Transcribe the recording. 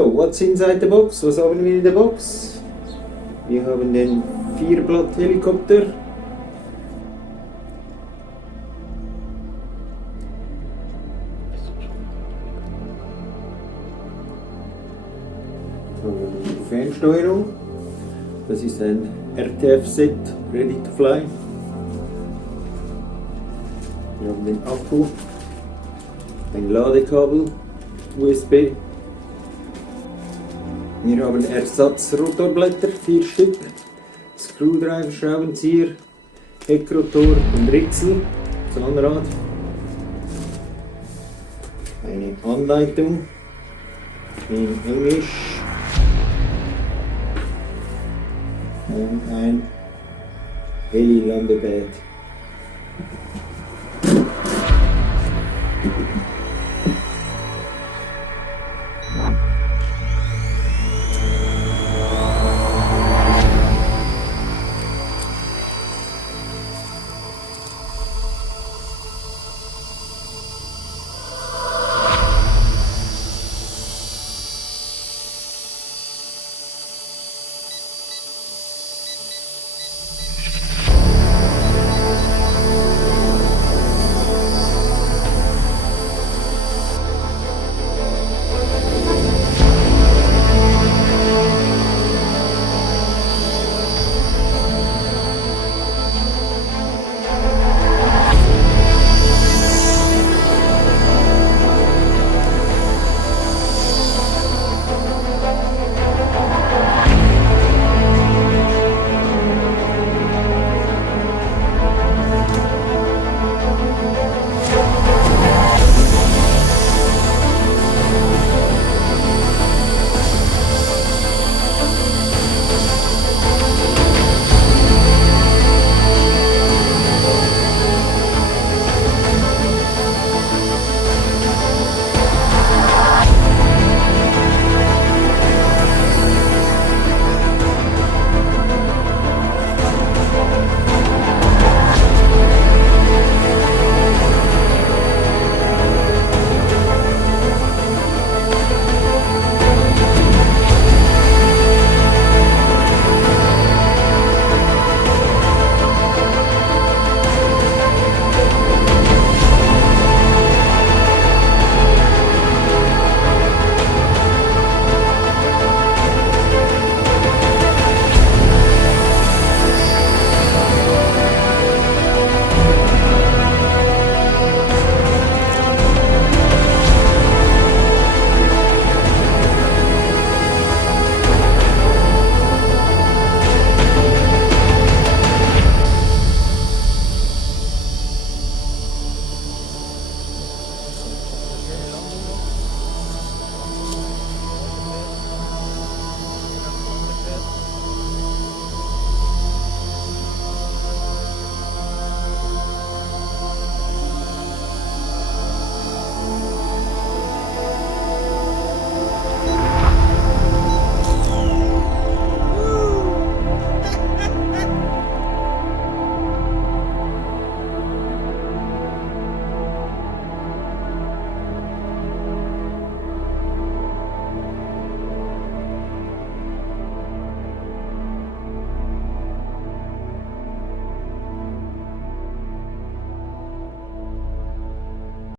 So, what's inside the box? Was haben wir in der Box? Wir haben den 4-Blatt-Helikopter. Fernsteuerung. Das ist ein RTF-Set, Ready to Fly. Wir haben den Akku, ein Ladekabel, USB. Wir haben Ersatzrotorblätter, 4 Stück, Screwdriver, Schraubenzieher, Heckrotor und Ritzel, Zahnrad. Eine Anleitung in Englisch. Und ein Heli-Landebett.